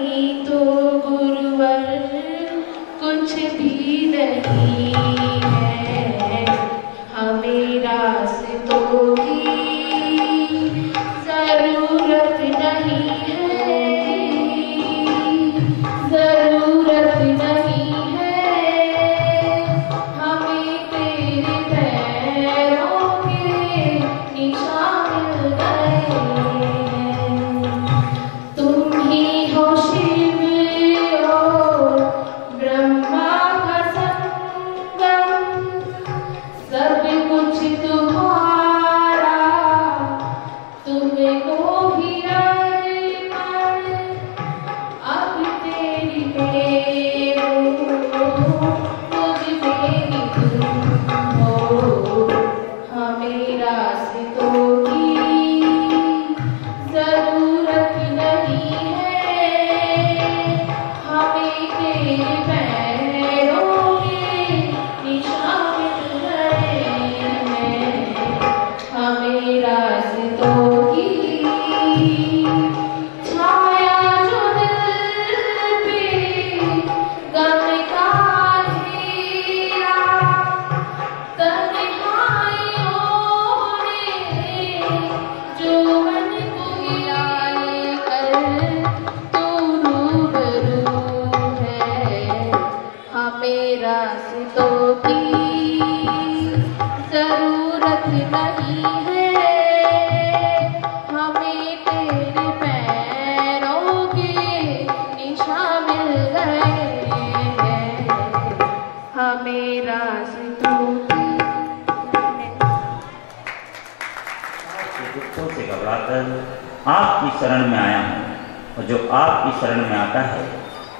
नहीं तो गुरुवर कुछ भी नहीं है, हमें रास्तों की जरूरत नहीं है, जरूरत नहीं है, हमें तेरे पैरों के निशान मिल गए हैं। तुम ही हो शिव और ब्रह्मा का संगम, सब कुछ तुम्हारा, तुमको ही अर्पण, अब तेरी मैं हूँ, मुझ में ही तुम हो, हमें रास्तों की जरूरत नहीं है, हमें तेरे पैरों के निशान मिल गए हैं, हमें रास्तों की छाया जो दिल पे गम का घेरा, तन्हाइयों ने जो मन को गिराए कर तू रूबरू है, हमें रास्तों की जरूरत नहीं है, हमें तेरे पैरों के निशान मिल गए हैं, हमें रास्तों की। के दुखों से घबराकर आपकी शरण में आया हूँ, और जो आपकी शरण में आता है,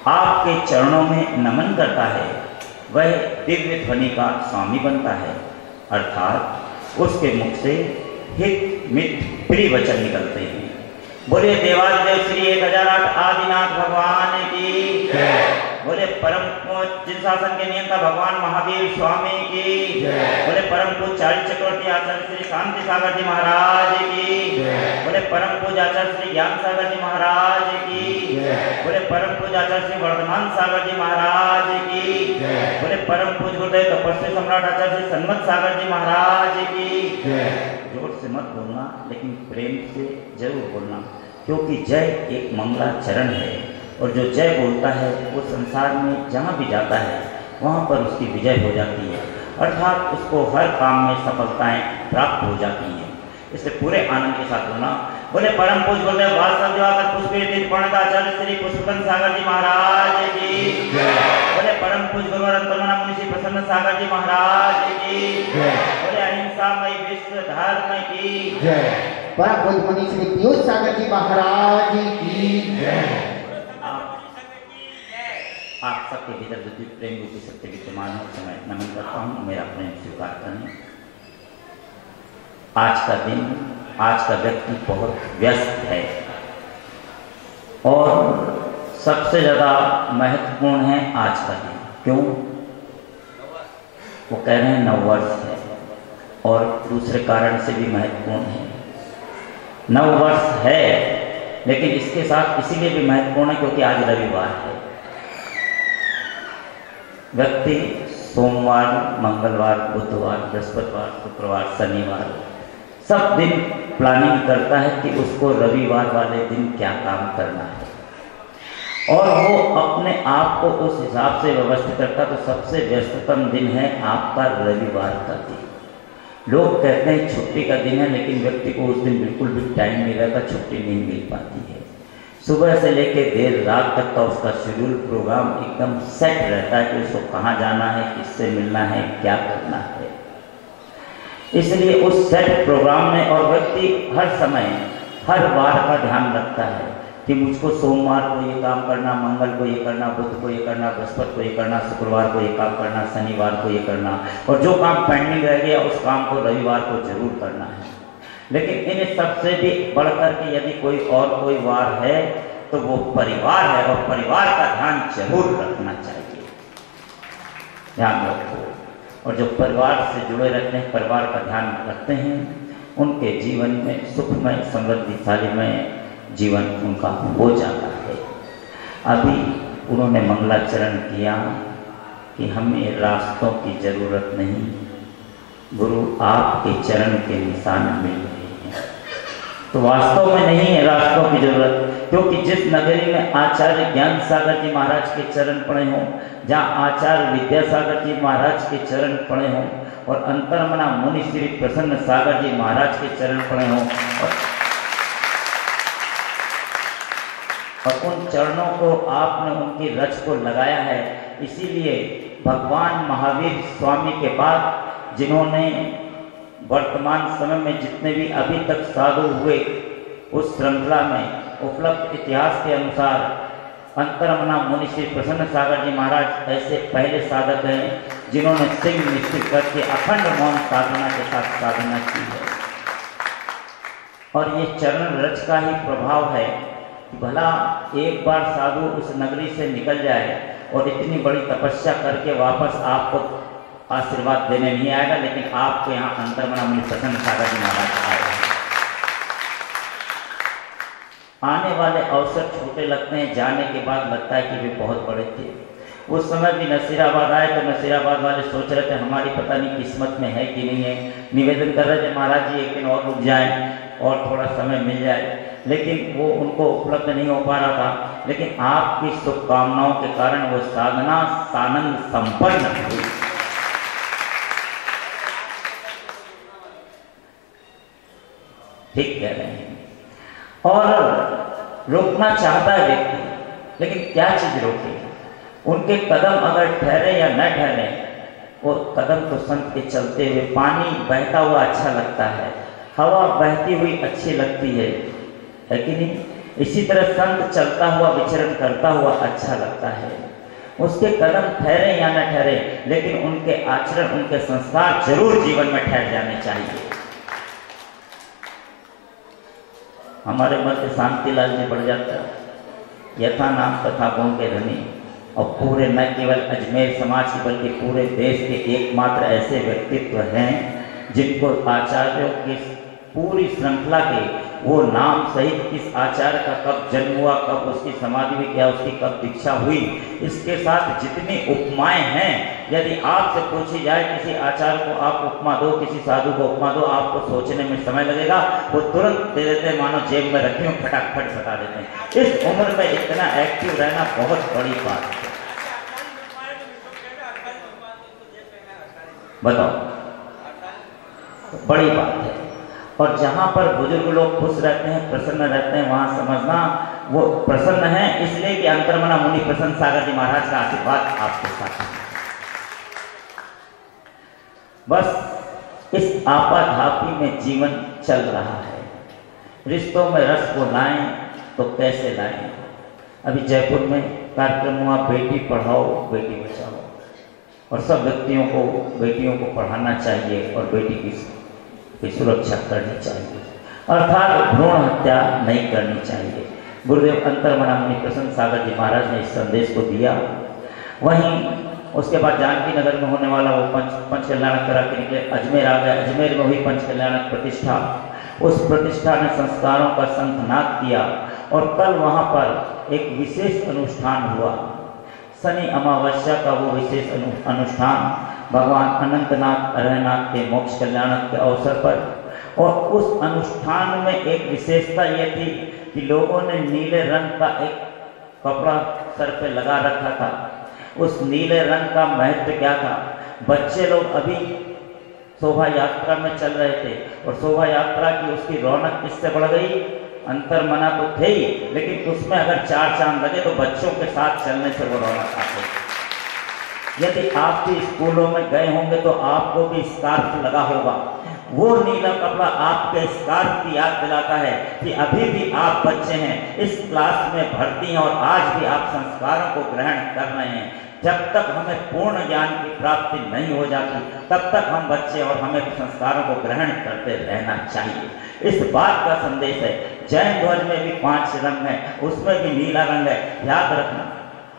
आपके चरणों में नमन करता है, वह दिव्य ध्वनि का स्वामी बनता है, अर्थात उसके मुख से हित मित प्रिय वचन निकलते हैं। बोले देवादिदेव श्री 1008 आदिनाथ भगवान की जय। बोले परम जिन शासन के नियंता भगवान महावीर स्वामी की जय। बोले परम पूज्य चालीस चक्रवर्ती आचार्य श्री शांति सागर जी महाराज की जय। बोले परम पूज्य आचार्य श्री ज्ञान सागर जी महाराज की जय। बोले परम पूज्य आचार्य श्री वर्धमान सागर जी महाराज की जय। बोले परम पूज्य गुरुदेव तपस्वी सम्राट आचार्य श्री सन्मत सागर जी महाराज की जय। जोर से मत बोलना, लेकिन प्रेम से जरूर बोलना, क्योंकि जय एक मंगलाचरण है, और जो जय बोलता है वो संसार में जहाँ भी जाता है वहाँ पर उसकी विजय हो जाती है, अर्थात उसको हर काम में सफलताएं प्राप्त हो जाती हैं। इसलिए पूरे आनंद के साथ बोलना। बोले परम पूज्य गुरुदेव वासव दिवाकर पुष्पीय पंडित आचार्य श्री पुष्पकन सागर जी महाराज की जय। बोले परम पूज्य गुरुवर अंतर्मना मुनि श्री प्रसन्न सागर जी महाराज की जय। बोले अहिंसामय विश्व धर्म की जय। परम पूज्य मुनि श्री पीयूष सागर जी महाराज की जय। आप सबके भीतर बुद्धि प्रेम रूपी सत्य विद्यमान हो, समय नमन करता हूँ, मेरा प्रेम स्वीकार करें। आज का दिन, आज का व्यक्ति बहुत व्यस्त है, और सबसे ज़्यादा महत्वपूर्ण है आज का दिन। क्यों? वो कह रहे हैं नववर्ष है, और दूसरे कारण से भी महत्वपूर्ण है। नववर्ष है, लेकिन इसके साथ इसीलिए भी महत्वपूर्ण है क्योंकि आज रविवार है। व्यक्ति सोमवार, मंगलवार, बुधवार, बृहस्पतिवार, शुक्रवार, शनिवार सब दिन प्लानिंग करता है कि उसको रविवार वाले दिन क्या काम करना है, और वो अपने आप को उस हिसाब से व्यवस्थित करता। तो सबसे व्यस्ततम दिन है आपका रविवार का दिन। लोग कहते हैं छुट्टी का दिन है, लेकिन व्यक्ति को उस दिन बिल्कुल भी टाइम नहीं रहता, छुट्टी नहीं मिल पाती है। सुबह से लेकर देर रात तक का उसका शेड्यूल प्रोग्राम एकदम सेट रहता है कि उसको कहाँ जाना है, किससे मिलना है, क्या करना है। इसलिए उस सेट प्रोग्राम में और व्यक्ति हर समय हर बार का ध्यान रखता है कि मुझको सोमवार को ये काम करना, मंगल को ये करना, बुध को ये करना, बृहस्पति को ये करना, शुक्रवार को ये काम करना, शनिवार को ये करना, और जो काम पेंडिंग रह गया उस काम को रविवार को जरूर करना है। लेकिन इन सबसे भी बढ़कर के यदि कोई वार है तो वो परिवार है, और परिवार का ध्यान जरूर रखना चाहिए। ध्यान रखो, और जो परिवार से जुड़े रहते हैं, परिवार का ध्यान रखते हैं, उनके जीवन में सुखमय समृद्धिशालीमय जीवन उनका हो जाता है। अभी उन्होंने मंगलाचरण किया कि हमें रास्तों की जरूरत नहीं, गुरु आपके चरण के निशान मिल रहे हैं। तो वास्तव में नहीं है रास्तों की जरूरत, क्योंकि जिस नगरी में आचार्य ज्ञान सागर जी महाराज के चरण पड़े हों, जहाँ आचार्य विद्यासागर जी महाराज के चरण पड़े हों और अंतर्मना मुनि श्री प्रसन्न सागर जी महाराज के चरण पड़े हों और उन चरणों को आपने उनकी रच को लगाया है। इसीलिए भगवान महावीर स्वामी के बाद जिन्होंने वर्तमान समय में जितने भी अभी तक साधु हुए, उस श्रृंखला में उपलब्ध इतिहास के अनुसार अंतर्मना मुनि श्री प्रसन्न सागर जी महाराज ऐसे पहले साधक हैं जिन्होंने सिंह निश्चित करके अखंड मौन साधना के साथ साधना की है। और ये चरण रच का ही प्रभाव है कि भला एक बार साधु उस नगरी से निकल जाए और इतनी बड़ी तपस्या करके वापस आपको आशीर्वाद देने नहीं आएगा, लेकिन आपके यहाँ अंतर्मना मुनि प्रसन्न सागर जी महाराज आए। आने वाले अवसर छोटे लगते हैं, जाने के बाद लगता है कि वे बहुत बड़े थे। उस समय भी नसीराबाद आए तो नसीराबाद वाले सोच रहे थे हमारी पता नहीं किस्मत में है कि नहीं है, निवेदन कर रहे थे महाराज जी एक दिन और रुक जाएं और थोड़ा समय मिल जाए, लेकिन वो उनको उपलब्ध नहीं हो पा रहा था। लेकिन आपकी शुभकामनाओं के कारण वो साधना सानंद संपन्न हुई। ठीक कह रहे हैं। और रोकना चाहता है व्यक्ति, लेकिन क्या चीज रोके? उनके कदम अगर ठहरे या न ठहरे, वो कदम तो संत के चलते हुए, पानी बहता हुआ अच्छा लगता है, हवा बहती हुई अच्छी लगती है कि नहीं? इसी तरह संत चलता हुआ विचरण करता हुआ अच्छा लगता है। उसके कदम ठहरे या न ठहरे, लेकिन उनके आचरण, उनके संस्कार जरूर जीवन में ठहर जाने चाहिए। हमारे मध्य शांतिलाल जी बढ़ जाता, यथा नाम तथा गुण के धनी, और पूरे न केवल अजमेर समाज के बल्कि पूरे देश के एकमात्र ऐसे व्यक्तित्व हैं जिनको आचार्यों की पूरी श्रृंखला के वो नाम सहित किस आचार्य का कब जन्म हुआ, कब उसकी समाधि हुई, क्या उसकी कब दीक्षा हुई, इसके साथ जितनी उपमाएं हैं, यदि आपसे पूछी जाए किसी आचार्य को आप उपमा दो, किसी साधु को उपमा दो, आपको सोचने में समय लगेगा, वो तुरंत दे देते हैं, मानो जेब में रखी हो, फटाफट बता देते हैं। इस उम्र में इतना एक्टिव रहना बहुत बड़ी बात है। बताओ, बड़ी बात है। और जहाँ पर बुजुर्ग लोग खुश रहते हैं, प्रसन्न रहते हैं, वहाँ समझना वो प्रसन्न है इसलिए कि अंतर्मना मुनि प्रसन्न सागर जी महाराज का आशीर्वाद आपके साथ है। बस इस आपाधापी में जीवन चल रहा है। रिश्तों में रस को लाएं तो कैसे लाएं? अभी जयपुर में कार्यक्रम हुआ, बेटी पढ़ाओ बेटी बचाओ, और सब व्यक्तियों को बेटियों को पढ़ाना चाहिए और बेटी की सुरक्षा करनी चाहिए, अर्थात भ्रूण हत्या नहीं करनी चाहिए। गुरुदेव अंतर्मना मुनि प्रसन्न सागर जी महाराज ने इस संदेश को दिया। वहीं उसके बाद जानकी नगर में होने वाला वो पंच कल्याणक करा के निकले, अजमेर आ गए। अजमेर में हुई पंच कल्याणक प्रतिष्ठा, उस प्रतिष्ठा ने संस्कारों का शंखनाद किया और कल वहाँ पर एक विशेष अनुष्ठान हुआ। शनि अमावस्या का वो विशेष अनुष्ठान भगवान अनंतनाथ अरहनाथ के मोक्ष कल्याणक के अवसर पर, और उस अनुष्ठान में एक विशेषता ये थी कि लोगों ने नीले रंग का एक कपड़ा सर पे लगा रखा था। उस नीले रंग का महत्व क्या था? बच्चे लोग अभी शोभा यात्रा में चल रहे थे और शोभा यात्रा की उसकी रौनक किससे बढ़ गई? अंतर्मना तो थे ही, लेकिन उसमें अगर चार चांद लगे तो बच्चों के साथ चलने से वो रौनक आती। यदि आप भी स्कूलों में गए होंगे तो आपको भी स्कार्फ लगा होगा। वो नीला कपड़ा आपके स्कार्फ की याद दिलाता है कि अभी भी आप बच्चे हैं, इस क्लास में भर्ती हैं और आज भी आप संस्कारों को ग्रहण कर रहे हैं। जब तक हमें पूर्ण ज्ञान की प्राप्ति नहीं हो जाती तब तक हम बच्चे और हमें संस्कारों को ग्रहण करते रहना चाहिए। इस बात का संदेश है। जैन ध्वज में भी 5 रंग है, उसमें भी नीला रंग है। याद रखना,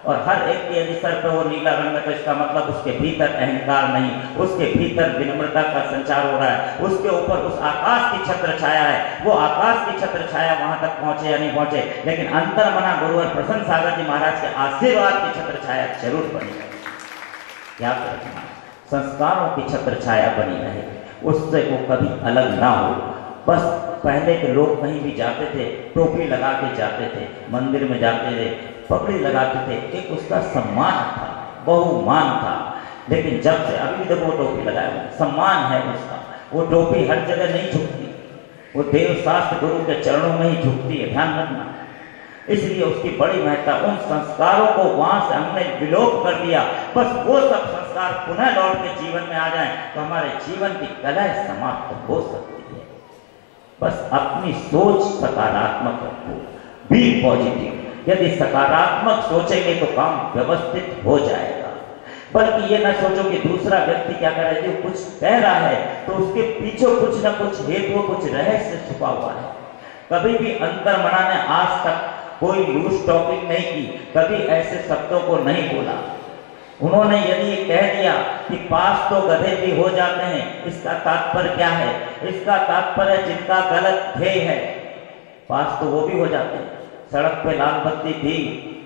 और हर एक के यदि सर पे वो नीला रंग है तो इसका मतलब उसके भीतर अहंकार नहीं, उसके भीतर विनम्रता का संचार हो रहा है, उसके ऊपर उस आकाश की छत्र छाया है। वो आकाश की छत्र छाया वहां तक पहुंचे या नहीं पहुंचे, लेकिन अंतर मना गुरुवर प्रसन्न सागर जी महाराज के आशीर्वाद की छत्र छाया जरूर बनी रहे। याद रखना, संस्कारों की छत्र छाया बनी रहे, उससे वो कभी अलग ना हो। बस पहले के लोग कहीं भी जाते थे टोपी लगा के जाते थे, मंदिर में जाते थे पगड़ी लगाते थे, एक उसका सम्मान था, बहुमान था। लेकिन जब से अभी भी देखो वो टोपी लगाया हुआ सम्मान है उसका, वो टोपी हर जगह नहीं झुकती, वो देव शास्त्र गुरु के चरणों में ही झुकती है, ध्यान रखना। इसलिए उसकी बड़ी महत्ता। उन संस्कारों को वहां से हमने विलोप कर दिया, बस वो सब संस्कार पुनः लौट के जीवन में आ जाएं तो हमारे जीवन की कलह समाप्त हो सकती है। बस अपनी सोच सकारात्मक रखो, बी पॉजिटिव। यदि सकारात्मक सोचेंगे तो काम व्यवस्थित हो जाएगा। बल्कि ये ना सोचो कि दूसरा व्यक्ति क्या कर रहा है, जो कुछ कह रहा है तो उसके पीछे कुछ ना कुछ हेतु, कुछ रहस्य छुपा हुआ है। कभी भी अंतर्मना ने आज तक कोई लूज टॉकिंग नहीं की, कभी ऐसे शब्दों को नहीं बोला। उन्होंने यदि ये कह दिया कि पास तो गधे भी हो जाते हैं, इसका तात्पर्य क्या है? इसका तात्पर्य जिनका गलत ध्येय है पास तो वो भी हो जाते हैं। सड़क पे लाल बत्ती थी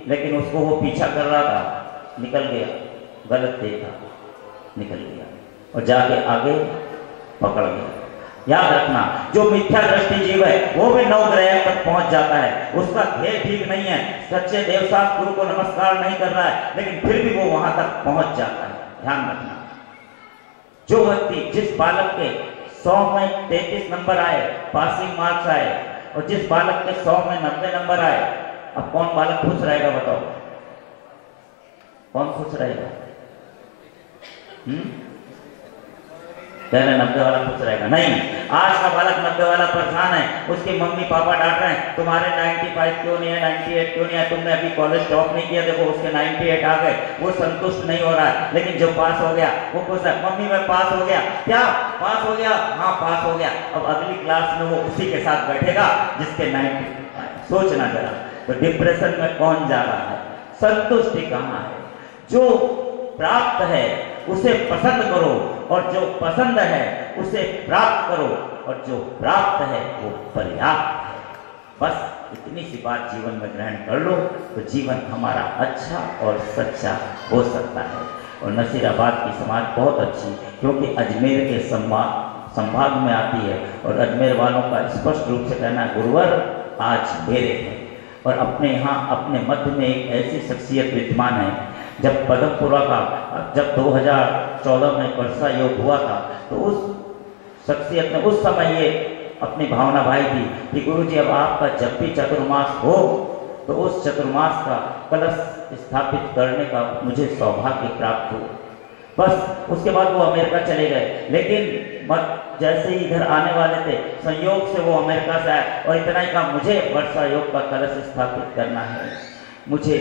लेकिन उसको वो पीछा कर रहा था, निकल गया, गलत देखा, निकल गया और जाके आगे पकड़ गया। याद रखना, जो मिथ्या दृष्टि जीव है वो भी नव ग्रह तक पहुंच जाता है, उसका ध्येय ठीक नहीं है, सच्चे देवशास्त्र गुरु को नमस्कार नहीं कर रहा है, लेकिन फिर भी वो वहां तक पहुंच जाता है। ध्यान रखना, जो व्यक्ति, जिस बालक के 100 में 33 नंबर आए, पासिंग मार्क्स आए, और जिस बालक के 100 में 90 नंबर आए, अब कौन बालक खुश रहेगा बताओ? कौन खुश रहेगा? कह रहे 90 वाला खुश रहेगा? नहीं, आज का बालक 90 वाला परेशान है, उसके मम्मी पापा डांट रहे हैं, तुम्हारे 95 क्यों नहीं है, 98 क्यों नहीं है, तुमने अभी कॉलेज टॉप नहीं किया, देखो उसके 98 आ गए। वो संतुष्ट नहीं हो रहा है, लेकिन जो पास हो गया वो खुश है। मम्मी मैं पास हो गया, क्या पास हो गया? हाँ पास हो गया। अब अगली क्लास में वो उसी के साथ बैठेगा जिसके 90 आए। सोचना जरा, तो डिप्रेशन में कौन जा रहा है? संतुष्टि कहाँ है? जो प्राप्त है उसे पसंद करो, और जो पसंद है उसे प्राप्त करो, और जो प्राप्त है वो पर्याप्त है। बस इतनी सी बात जीवन में ग्रहण कर लो तो जीवन हमारा अच्छा और सच्चा हो सकता है। और नसीराबाद की समाज बहुत अच्छी, क्योंकि अजमेर के संभाग में आती है, और अजमेर वालों का स्पष्ट रूप से कहना है गुरुवर आज मेरे हैं। और अपने यहाँ अपने मध्य में एक ऐसी शख्सियत विद्यमान है, जब पदमपुरा का जब 2014 में वर्षा योग हुआ था तो उस शख्सियत ने उस समय ये अपनी भावना भाई थी कि गुरुजी अब आपका जब भी चतुर्मास हो तो उस चतुर्मास का कलश स्थापित करने का मुझे सौभाग्य प्राप्त हो। बस उसके बाद वो अमेरिका चले गए, लेकिन जैसे ही इधर आने वाले थे संयोग से वो अमेरिका से आए और इतना ही कहा मुझे वर्षा योग का कलश स्थापित करना है। मुझे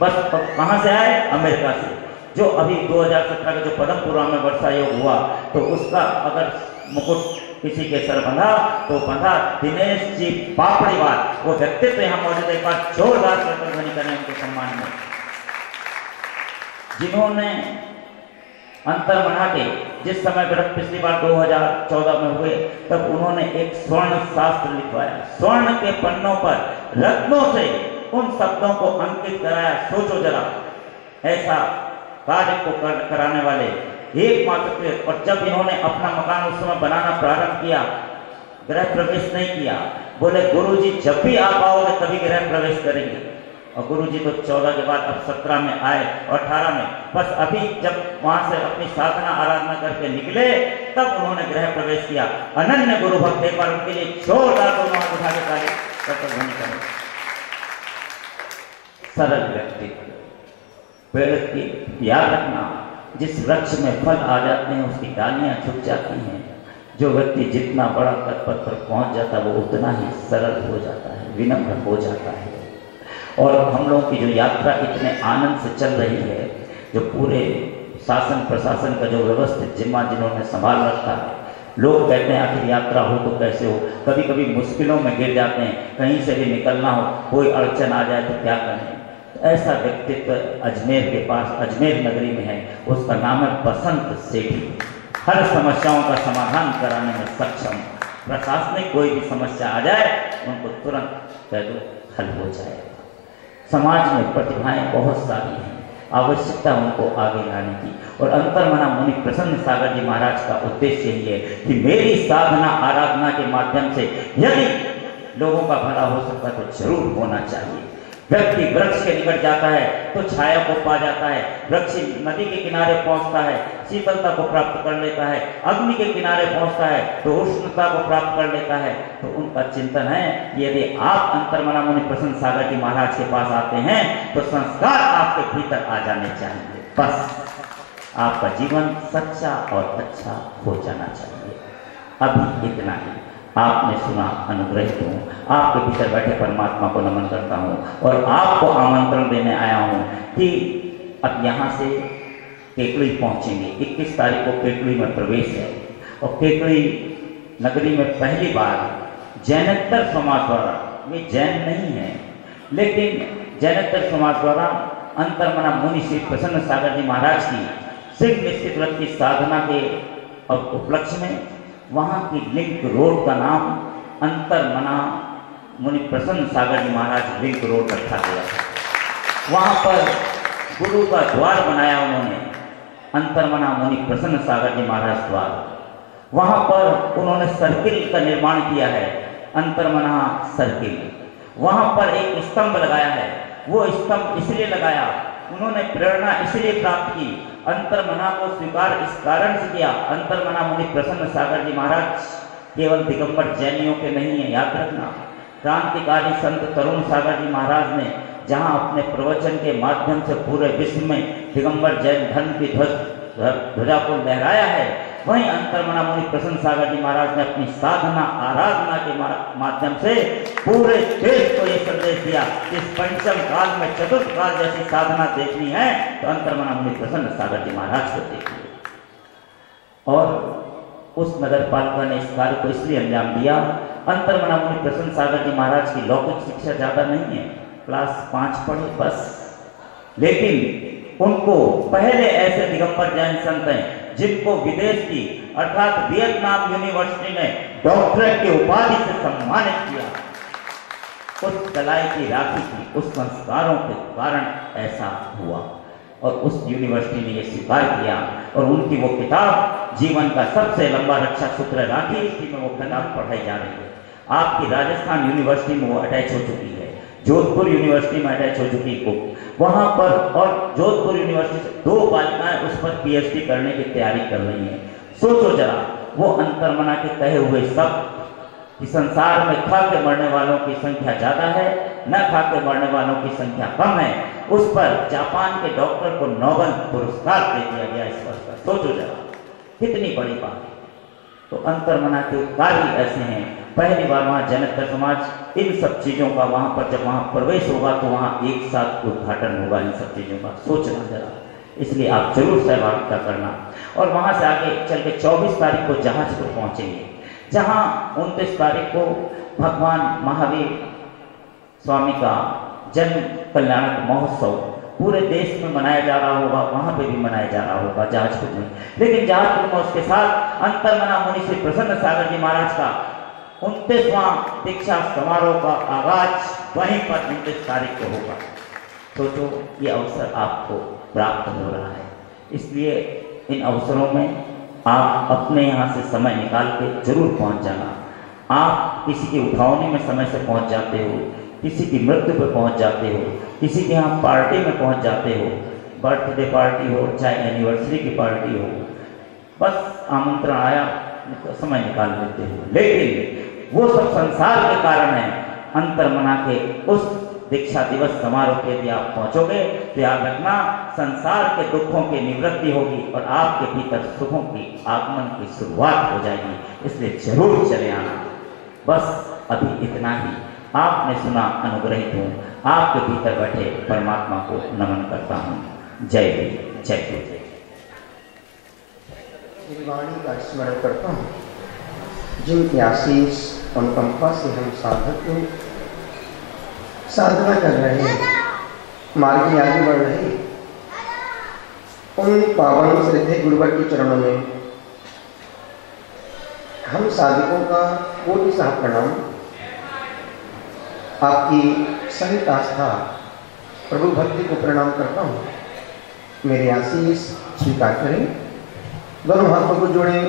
बस कहाँ से आए? अमेरिका से। जो अभी 2017 का जो पदमपुरा में वर्षा योग हुआ तो उसका अगर मुकुट किसी के सर बंधा तो बंधा दिनेश जी पापड़ीवाल, वो व्यक्तित्व यहाँ मौजूद है। एक बार जोरदार ध्वनि करें उनके सम्मान में, जिन्होंने अंतर बना के जिस समय व्रत पिछली बार 2014 में हुए तब उन्होंने एक स्वर्ण शास्त्र लिखवाया, स्वर्ण के पन्नों पर रत्नों से उन शब्दों को अंकित कराया। सोचो जरा, ऐसा कार्य को कराने वाले एकमात्र। और जब इन्होंने अपना मकान उस समय बनाना प्रारंभ किया, गृह प्रवेश नहीं किया, बोले गुरुजी जब भी आप आओगे तभी गृह प्रवेश करेंगे। और गुरुजी तो 14 के बाद अब 17 में आए और 18 में, बस अभी जब वहां से अपनी साधना आराधना करके निकले तब उन्होंने गृह प्रवेश किया। अनन्य गुरु भक्त, एक बार उनके लिए जोरदार दोनों हाथ उठा के ताली करें। सरल व्यक्तित्व, पेड़ की याद रखना, जिस वृक्ष में फल आ जाते हैं उसकी डालियां झुक जाती हैं। जो व्यक्ति जितना बड़ा कद पर पहुंच जाता है वो उतना ही सरल हो जाता है, विनम्र हो जाता है। और हम लोगों की जो यात्रा इतने आनंद से चल रही है, जो पूरे शासन प्रशासन का जो व्यवस्थित जिम्मा जिन्होंने संभाल रखा है, लोग कहते हैं आखिर यात्रा हो तो कैसे हो, कभी कभी मुश्किलों में गिर जाते हैं, कहीं से भी निकलना हो, कोई अड़चन आ जाए तो क्या करें। तो ऐसा व्यक्तित्व अजमेर के पास अजमेर नगरी में है, उसका नाम है बसंत सेठी। हर समस्याओं का समाधान कराने में सक्षम। प्रशासनिक कोई भी समस्या आ जाए उनको तुरंत कह दो, हल हो जाएगा। समाज में प्रतिभाएं बहुत सारी हैं, आवश्यकता उनको आगे लाने की। और अंतर्मना मुनि प्रसन्न सागर जी महाराज का उद्देश्य यही है कि मेरी साधना आराधना के माध्यम से यदि लोगों का भला हो सकता तो जरूर होना चाहिए। व्यक्ति वृक्ष के निकट जाता है तो छाया को पा जाता है, वृक्ष नदी के किनारे पहुंचता है शीतलता को प्राप्त कर लेता है, अग्नि के किनारे पहुंचता है तो उष्णता को प्राप्त कर लेता है। तो उनका चिंतन है यदि आप अंतर्मना मुनि प्रसन्न सागर जी महाराज के पास आते हैं तो संस्कार आपके भीतर आ जाने चाहिए, बस आपका जीवन सच्चा और अच्छा हो जाना चाहिए। अभी इतना ही। आपने सुना, अनुग्रहित हूँ, आपके भीतर बैठे परमात्मा को नमन करता हूँ और आपको आमंत्रण देने आया हूँ कि अब यहाँ से केकड़ी पहुँचेंगे। 21 तारीख को केकड़ी में प्रवेश है और केकड़ी नगरी में पहली बार जैनेतर समाज द्वारा, वे जैन नहीं है लेकिन जैनेतर समाज द्वारा अंतर्मना मुनि श्री प्रसन्न सागर जी महाराज की सिद्ध निश्चित व्रत की साधना के उपलक्ष्य में वहाँ की लिंक रोड का नाम अंतर्मना मुनि प्रसन्न सागर जी महाराज लिंक रोड रखा गया है। वहाँ पर गुरु का द्वार बनाया उन्होंने, अंतर्मना मुनि प्रसन्न सागर जी महाराज द्वार। वहाँ पर उन्होंने सर्किल का निर्माण किया है, अंतर्मना सर्किल। वहाँ पर एक स्तंभ लगाया है, वो स्तंभ इसलिए लगाया, उन्होंने प्रेरणा इसलिए प्राप्त की, अंतर्मना को स्वीकार इस कारण से किया। अंतर्मना मुनि प्रसन्न सागर जी महाराज केवल दिगंबर जैनियों के नहीं है, याद रखना। क्रांतिकारी संत तरुण सागर जी महाराज ने जहां अपने प्रवचन के माध्यम से पूरे विश्व में दिगंबर जैन धर्म की ध्वजा को लहराया है, वहीं अंतर्मना मुनि प्रसन्न सागर जी महाराज ने अपनी साधना आराधना के माध्यम से पूरे देश को ये संदेश दिया कि इस पंचम काल में चतुर्थ काल जैसी साधना देखनी है तो अंतर्मना मुनि प्रसन्न सागर जी महाराज को देखिए। और उस नगर पालिका ने इस कार्य को इसलिए अंजाम दिया। अंतर्मना मुनि प्रसन्न सागर जी महाराज की लौकिक शिक्षा ज्यादा नहीं है, क्लास 5 पढ़े बस, लेकिन उनको पहले ऐसे दिगंबर जैन संत हैं जिनको विदेश की अर्थात वियतनाम यूनिवर्सिटी ने डॉक्टरेट की उपाधि से सम्मानित किया। उस कलाई की राखी थी, उस संस्कारों के कारण ऐसा हुआ और उस यूनिवर्सिटी ने यह स्वीकार किया और उनकी वो किताब जीवन का सबसे लंबा रक्षा सूत्र राखी, इसी में वो किताब पढ़ाई जा रही है। आपकी राजस्थान यूनिवर्सिटी में वो अटैच हो चुकी है, जोधपुर यूनिवर्सिटी में अटैच हो चुकी बुक वहां पर, और जोधपुर यूनिवर्सिटी से 2 बालिकाएं उस पर पीएचडी करने की तैयारी कर रही हैं। सोचो जरा, वो अंतर्मना के कहे हुए शब्द कि संसार में खा के मरने वालों की संख्या ज्यादा है, न खा के मरने वालों की संख्या कम है, उस पर जापान के डॉक्टर को नोबेल पुरस्कार दे दिया गया इस वर्ष का। सोचो जरा कितनी बड़ी बात। तो अंतर्मना के कार्य ऐसे हैं। पहली बार वहाँ जैनेतर समाज इन सब चीज़ों का वहाँ पर जब वहाँ प्रवेश होगा तो वहाँ एक साथ उद्घाटन होगा इन सब चीज़ों का, सोचना जरा। इसलिए आप जरूर सहभागिता करना। और वहाँ से आगे चल के 24 तारीख को जहाजपुर पहुँचेंगे, जहाँ 29 तारीख को भगवान महावीर स्वामी का जन्म कल्याणक महोत्सव पूरे देश में मनाया जा रहा होगा, वहाँ पे भी मनाया जा रहा होगा जहाजपुर में। लेकिन जहाजपुर में उसके साथ अंतर्मना मुनि श्री प्रसन्न सागर जी महाराज का 29वां दीक्षा समारोह का आगाज वहीं पर 29 तारीख को होगा। सोचो ये अवसर आपको प्राप्त हो रहा है, इसलिए इन अवसरों में आप अपने यहाँ से समय निकाल के जरूर पहुँच जाना। आप किसी की उठावनी में समय से पहुँच जाते हो, किसी की मृत्यु पर पहुँच जाते हो, किसी के यहाँ पार्टी में पहुँच जाते हो, बर्थडे पार्टी हो चाहे एनिवर्सरी की पार्टी हो, बस आमंत्रण आया तो समय निकाल लेते हो। लेकिन वो सब संसार के कारण है। अंतर्मना के उस दीक्षा दिवस समारोह के यदि आप पहुँचोगे तो याद रखना संसार के दुखों की निवृत्ति होगी और आपके भीतर सुखों की आगमन की शुरुआत हो जाएगी। इसलिए जरूर चले आना। बस अभी इतना ही। आपने सुना, अनुग्रहित हूँ, आपके भीतर बैठे परमात्मा को नमन करता हूँ। जय देव, जय गुरुदेव। मेरी वाणी का स्मरण करता हूँ, जिनकी आशीष अनुकंपा से हम साधक को साधना कर रहे हैं, मार्ग में आगे बढ़ रहे उन पावन श्रद्धेय गुरुवर के चरणों में हम साधकों का कोटि सा प्रणाम। आपकी सहित आस्था प्रभु भक्ति को प्रणाम करता हूँ। मेरे आशीष स्वीकार करें। दोनों हाथों को जोड़ें,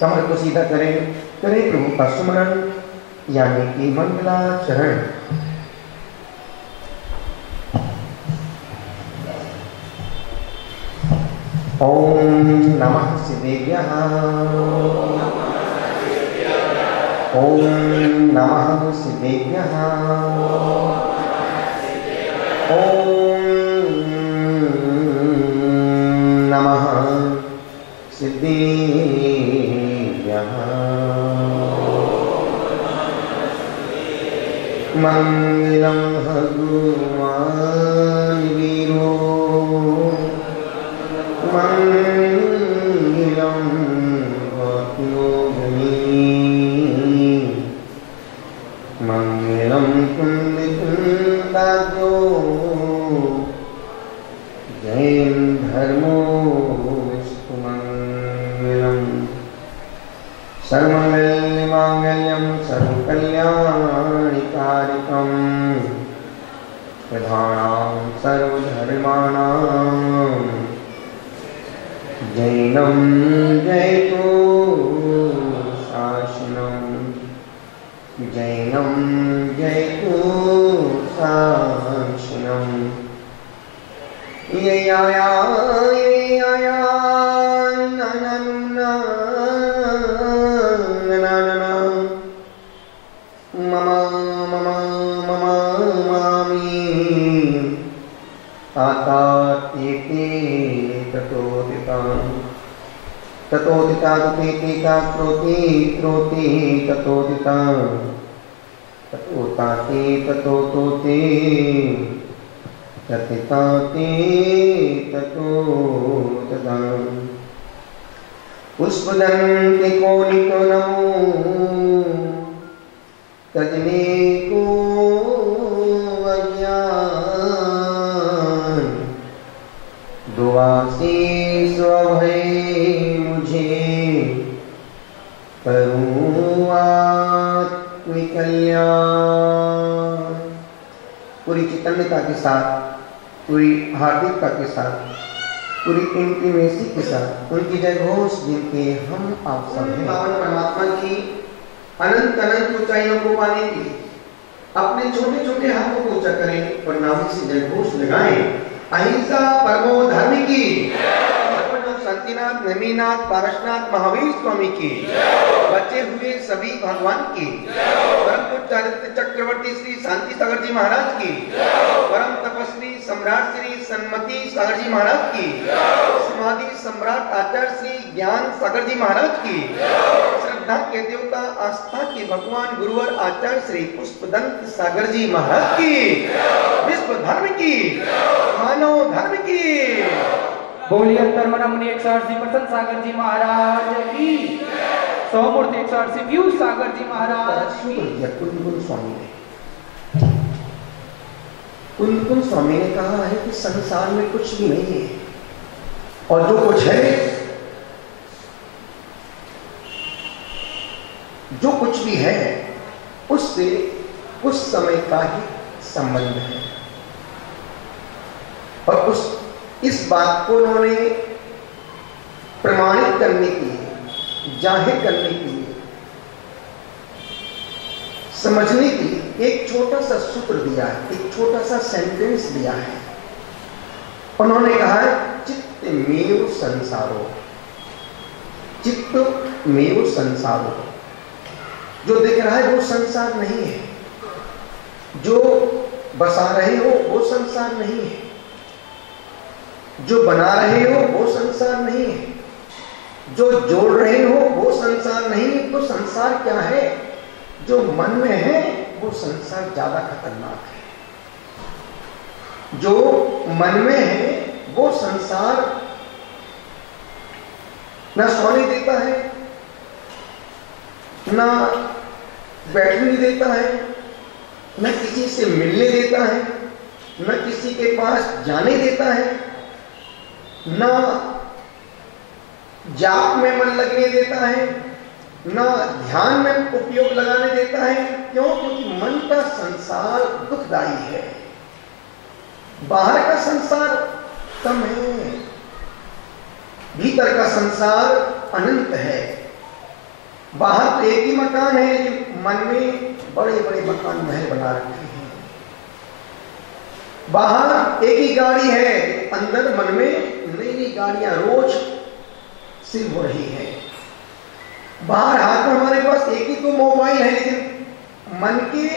कमर को सीधा करें, करें प्रभु का सुमरण यानी कि मंगलाचरण। ओम नमः सिद्धेभ्यः। ओम नमः सिद्धेभ्यः। ओम नमः सिद्धेभ्यः। मंगलम भगवान वीरो मंगलम भक्तयोगिनी मंगलम कुंदकुंदाद्यो जैन धर्मो विष्णु मंगलम सर्वमंगलमांगल्यं सर्वकल्याणकारिकं प्रधानां सर्वधर्माणां जैनं जयतु शासनं जैनं जयतु शासनं ये आया ततोदिता ततेतिता क्रोति क्रोति ततोदिता ततोताते ततोतोते ततिताते ततोतता पुष्पदन्ति कोनिको नमो तजने को अज्ञान दुआसी स्वभय पूरी चैतन्यता के साथ, पूरी हार्दिकता के साथ, पूरी इंटीमेसी के साथ उनकी जय घोष जिनके हम आप सब हैं। पावन परमात्मा की अनंत अनंत ऊंचाइयों को पाने के लिए अपने छोटे छोटे हाथों को ऊंचा करें और नाभि से जय घोष लगाएं। अहिंसा परमो धर्म की, शांतिनाथ, नेमिनाथ, पारसनाथ, महावीर स्वामी की, बचे हुए सभी भगवान की, परम चारित्र चक्रवर्ती श्री शांति सागर जी महाराज की, परम तपस्वी सम्राट श्री सन्मति सागर जी महाराज की, समाधि सम्राट आचार्य श्री ज्ञान सागर जी महाराज की, श्रद्धा के देवता आस्था के भगवान गुरुवर आचार्य श्री पुष्पदंत सागर जी महाराज की, विश्व धर्म की, मानव धर्म की। बोलिए अंतर्मना मुनि 180% सागर जी महाराज की, सौमूर्ति 180 पीयूष सागर जी महाराज की। कुंदकुंद स्वामी ने कुंदकुंद स्वामी ने कहा है कि संसार में कुछ भी नहीं है और जो कुछ है, जो कुछ भी है उससे उस समय का ही संबंध है। और इस बात को उन्होंने प्रमाणित करने के लिए, जाहिर करने के लिए, समझने के लिए एक छोटा सा सूत्र दिया है, एक छोटा सा सेंटेंस दिया है। उन्होंने कहा है चित्तमेव संसारो, चित्तमेव संसारो। जो दिख रहा है वो संसार नहीं है, जो बसा रहे हो वो संसार नहीं है, जो बना रहे हो वो संसार नहीं है, जो जोड़ रहे हो वो संसार नहीं है। तो संसार क्या है? जो मन में है वो संसार ज्यादा खतरनाक है। जो मन में है वो संसार ना सोने देता है, ना बैठने देता है, न किसी से मिलने देता है, न किसी के पास जाने देता है, न जाप में मन लगने देता है, न ध्यान में उपयोग लगाने देता है। क्यों? क्योंकि मन का संसार दुखदाई है। बाहर का संसार कम है, भीतर का संसार अनंत है। बाहर तो एक ही मकान है, लेकिन मन में बड़े बड़े मकान महल बना रखे हैं। बाहर एक ही गाड़ी है, अंदर मन में नई नई गाड़ियां रोज सिर हो रही है। बाहर हाथ में हमारे पास एक ही तो मोबाइल है, लेकिन मन के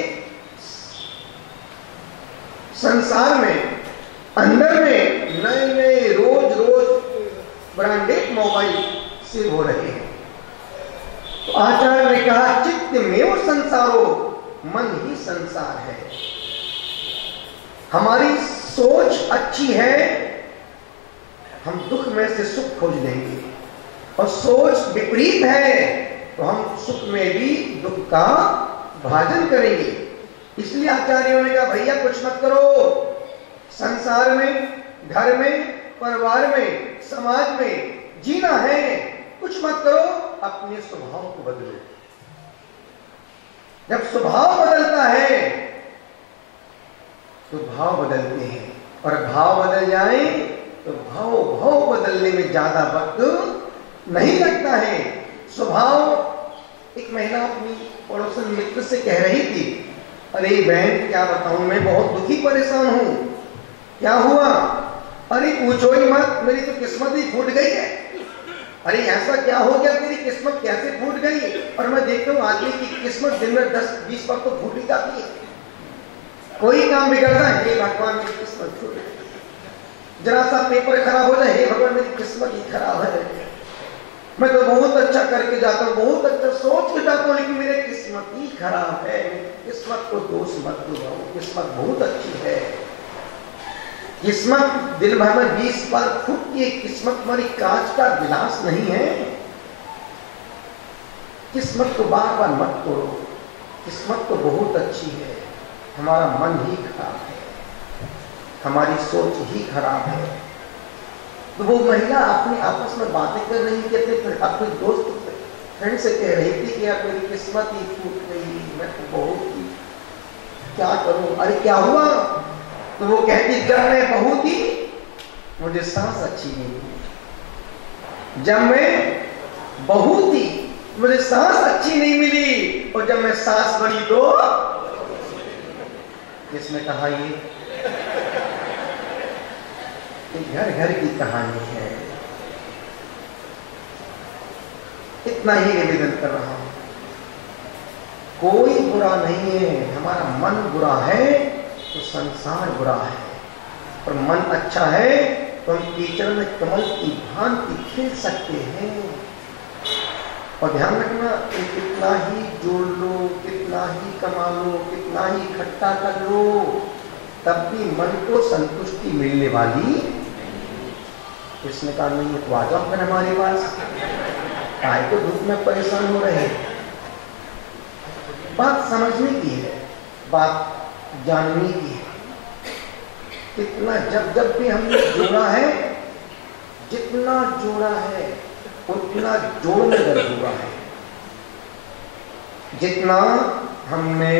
संसार में अंदर में नए नए रोज रोज ब्रांडेड मोबाइल सिर हो रहे हैं। तो आचार्य ने कहा चित्त में संसारो, मन ही संसार है। हमारी सोच अच्छी है, हम दुख में से सुख खोज लेंगे, और सोच विपरीत है तो हम सुख में भी दुख का भाजन करेंगे। इसलिए आचार्यों ने कहा भैया कुछ मत करो, संसार में, घर में, परिवार में, समाज में जीना है, कुछ मत करो, अपने स्वभाव को बदलो। जब स्वभाव बदलता है तो भाव बदलते हैं, और भाव बदल जाए तो भाव बदलने में ज्यादा वक्त नहीं लगता है। स्वभाव, एक महिला अपनी पड़ोसन मित्र से कह रही थी, अरे बहन क्या बताऊं, मैं बहुत दुखी परेशान हूं। क्या हुआ? अरे पूछो ही मत, मेरी तो किस्मत ही फूट गई है। अरे ऐसा क्या हो गया, तेरी किस्मत कैसे फूट गई? और मैं देखता हूँ आदमी की किस्मत दिन में 10-20 बार तो फूट ही जाती है। कोई काम बिगड़ता है, हे भगवान मेरी किस्मत फूट गई। जरा सा पेपर खराब हो जाए, हे भगवान मेरी किस्मत ही खराब है। मैं तो बहुत अच्छा करके जाता हूँ, बहुत अच्छा सोच के जाता हूँ, लेकिन मेरी किस्मत ही खराब है। किस्मत को दोष मत दो, किस्मत बहुत अच्छी है। किस्मत दिन भर में 20 बार फूटती है, किस्मत हमारी कांच का गिलास नहीं है। किस्मत को बार बार मत तोड़ो, किस्मत तो बहुत अच्छी है। हमारा मन ही खराब है, हमारी सोच ही खराब है। तो वो महिला अपने आपस में बातें कर रही थी, अपने दोस्त फ्रेंड से कह रही थी कि यार मेरी किस्मत ही फूट गई, मैं तो बहुत ही क्या करूं। अरे क्या हुआ? तो वो कहती जब मैं बहू थी मुझे सांस अच्छी नहीं मिली, जब मैं बहू थी मुझे सांस अच्छी नहीं मिली, और जब मैं सांस बनी तो किसने कहा? ये घर घर की कहानी है। इतना ही निवेदन कर रहा हूं, कोई बुरा नहीं है। हमारा मन बुरा है तो संसार बुरा है, और मन अच्छा है तो हम कीचड़ में कमल की भांति खिल सकते हैं। और ध्यान रखना, कितना ही जोड़ लो, कितना ही कमा लो, कितना ही इकट्ठा कर लो, तब भी मन को संतुष्टि मिलने वाली। इसने कहा नहीं तो आ जाओ फिर हमारे पास, काय को दुख में परेशान हो रहे हैं। बात समझने की है, बात जानने की है। कितना जब भी हमने जोड़ा है, जितना जोड़ा है उतना जोड़ में दर्द हुआ है। जितना हमने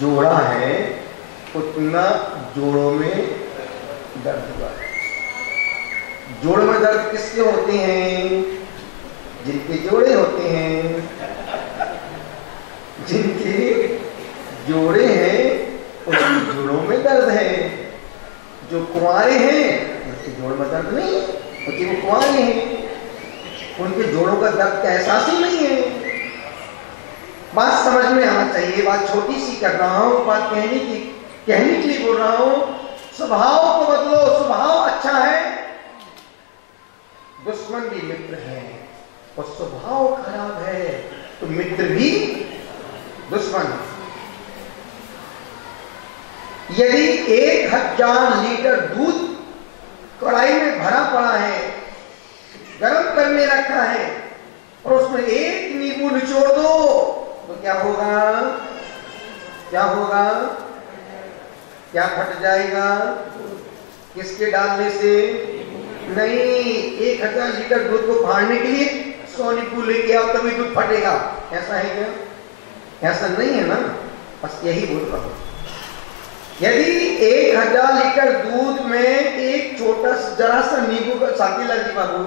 जोड़ा है उतना जोड़ों में दर्द हुआ है। जोड़ में दर्द किसके होते हैं? जिनके जोड़े होते हैं। जिनके जोड़े हैं उनके जोड़ों में दर्द है। जो कुंवारे हैं उनके जोड़ में दर्द नहीं, क्योंकि वो कुंवारे हैं, उनके जोड़ों का दर्द का एहसास ही नहीं है। बात समझ में आना चाहिए। बात छोटी सी कर रहा हूं, बात कहने के लिए बोल रहा हूं। स्वभाव को बदलो, स्वभाव अच्छा है, दुश्मन भी मित्र है, और स्वभाव खराब है तो मित्र भी दुश्मन है। यदि 1000 लीटर दूध कढ़ाई में भरा पड़ा है, गर्म करने रखा है, और उसमें एक नींबू निचोड़ दो तो क्या होगा? क्या होगा? क्या फट जाएगा? किसके डालने से? नहीं, 1000 लीटर दूध को फाड़ने के लिए 100 नींबू लेके आओ तभी दूध फटेगा, ऐसा है क्या? ऐसा नहीं है ना। बस यही बोल रहा हूं, यदि 1000 लीटर दूध में एक छोटा जरा सा नींबू का, शांतिलाल जी बाबू,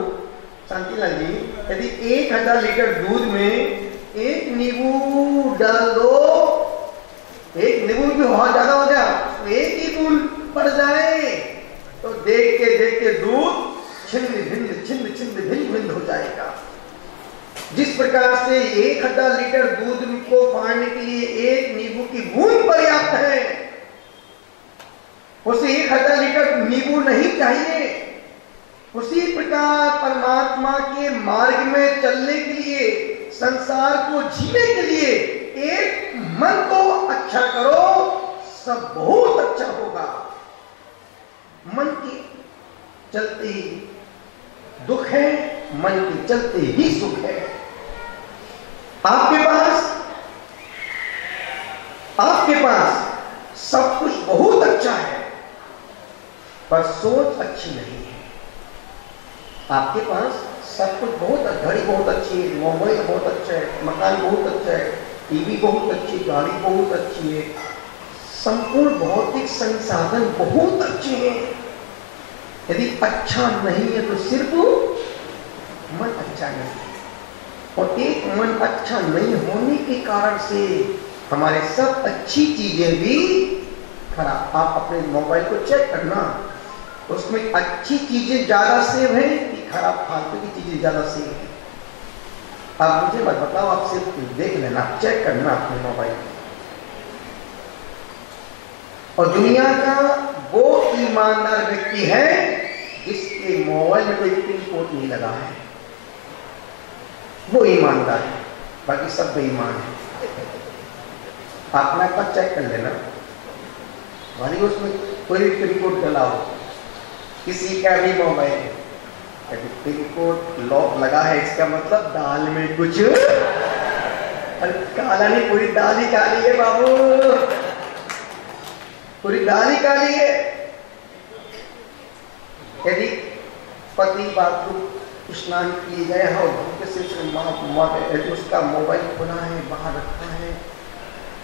शांतिलाल जी, यदि 1000 लीटर दूध में एक नींबू डाल दो, एक नींबू भी बहुत ज्यादा हो गया, तो एक ही बूंद पड़ जाए तो देखते देखते दूध छिन्न भिन्न भिन्न हो जाएगा। जिस प्रकार से 1000 लीटर दूध को फाड़ने के लिए एक नींबू की बूंद पर्याप्त है, उसे 1000 लीटर नींबू नहीं चाहिए। उसी प्रकार परमात्मा के मार्ग में चलने के लिए, संसार को जीने के लिए एक मन को अच्छा करो, सब बहुत अच्छा होगा। मन के चलते ही दुख है, मन के चलते ही सुख है। आपके पास सब कुछ बहुत अच्छा है, पर सोच अच्छी नहीं है। आपके पास सब कुछ बहुत, घड़ी बहुत अच्छी है, मोबाइल बहुत अच्छा है, मकान बहुत अच्छा है, टीवी बहुत अच्छी, गाड़ी बहुत अच्छी है, संपूर्ण भौतिक संसाधन बहुत अच्छे हैं। यदि अच्छा नहीं है तो सिर्फ मन अच्छा नहीं है, और एक मन अच्छा नहीं होने के कारण से हमारे सब अच्छी चीजें भी खराब। आप अपने मोबाइल को चेक करना, उसमें अच्छी चीजें ज्यादा सेव है कि खराब फालतू की चीजें ज्यादा सेव है? आप मुझे मत बताओ, आप सिर्फ देख लेना, चेक करना अपने मोबाइल में। और दुनिया का वो ईमानदार व्यक्ति है जिसके मोबाइल में कोई पिन कोड नहीं लगा है, वो ईमानदार है, बाकी सब बेईमान है। अपना पर चेक कर लेना, भाई उसमें कोई पिन कोड डला हो, किसी का भी मोबाइल है, यदि पिन कोड लॉक लगा है, इसका मतलब दाल में कुछ काला नहीं, पूरी दाल ही काली है बाबू, पूरी दाल ही काली है। यदि पति बाथरूम स्नान किए गए हो, उनके सिर्फ उसका मोबाइल खुला है, बाहर रखा है,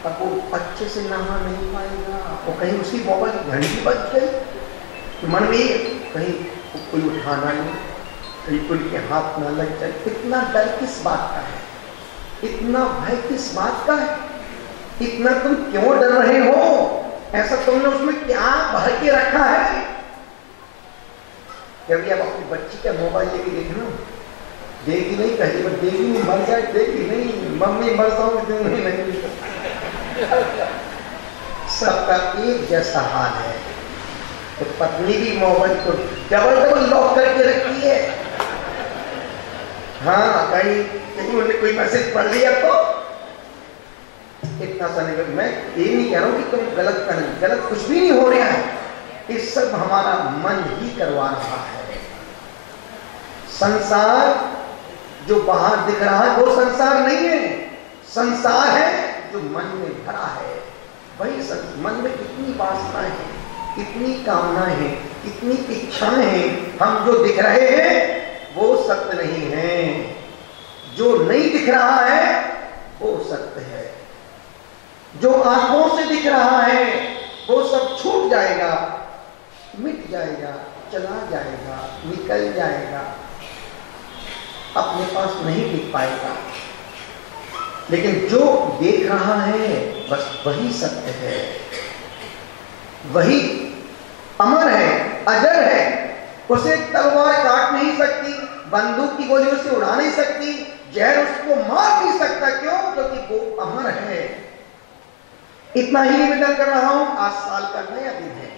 अब वो अच्छे से नहा नहीं पाएगा, वो कहीं उसकी मोबाइल घंटी बज गई तो मन में कहीं कोई उठाना नहीं, कहीं कोई के हाथ ना लग जाए। इतना डर किस बात का है? इतना भय किस बात का है? इतना तुम क्यों डर रहे हो? ऐसा तुमने उसमें क्या भर के रखा है? जब आप अपनी बच्ची का मोबाइल लेके देखना, देखी नहीं, पहली बार देखी नहीं, मर जाए, देखी नहीं, मम्मी मर जाऊंगी नहीं, सबका एक जैसा हाल है। तो पत्नी भी मोबाइल को डबल लॉक करके रखी है। हाँ, कहीं उन्होंने कोई मैसेज पढ़ लिया तो इतना सा नहीं। मैं ये नहीं कह रहा हूं कि तुम गलत कर, गलत कुछ भी नहीं हो रहा है, ये सब हमारा मन ही करवा रहा है। संसार जो बाहर दिख रहा है वो संसार नहीं है, संसार है जो मन में भरा है, वही मन में कितनी वासनाएं हैं, कितनी कामनाएं हैं, कितनी इच्छाएं हैं। हम जो दिख रहे हैं वो सत्य नहीं है, जो नहीं दिख रहा है वो सत्य है। जो आंखों से दिख रहा है वो सब छूट जाएगा, मिट जाएगा, चला जाएगा, निकल जाएगा, अपने पास नहीं दिख पाएगा। लेकिन जो देख रहा है बस वही सत्य है, वही अमर है, अजर है। उसे तलवार काट नहीं सकती, बंदूक की गोली उसे उड़ा नहीं सकती, जहर उसको मार नहीं सकता। क्यों? क्योंकि वो अमर है। इतना ही निवेदन कर रहा हूं। आज साल का नया दिन है,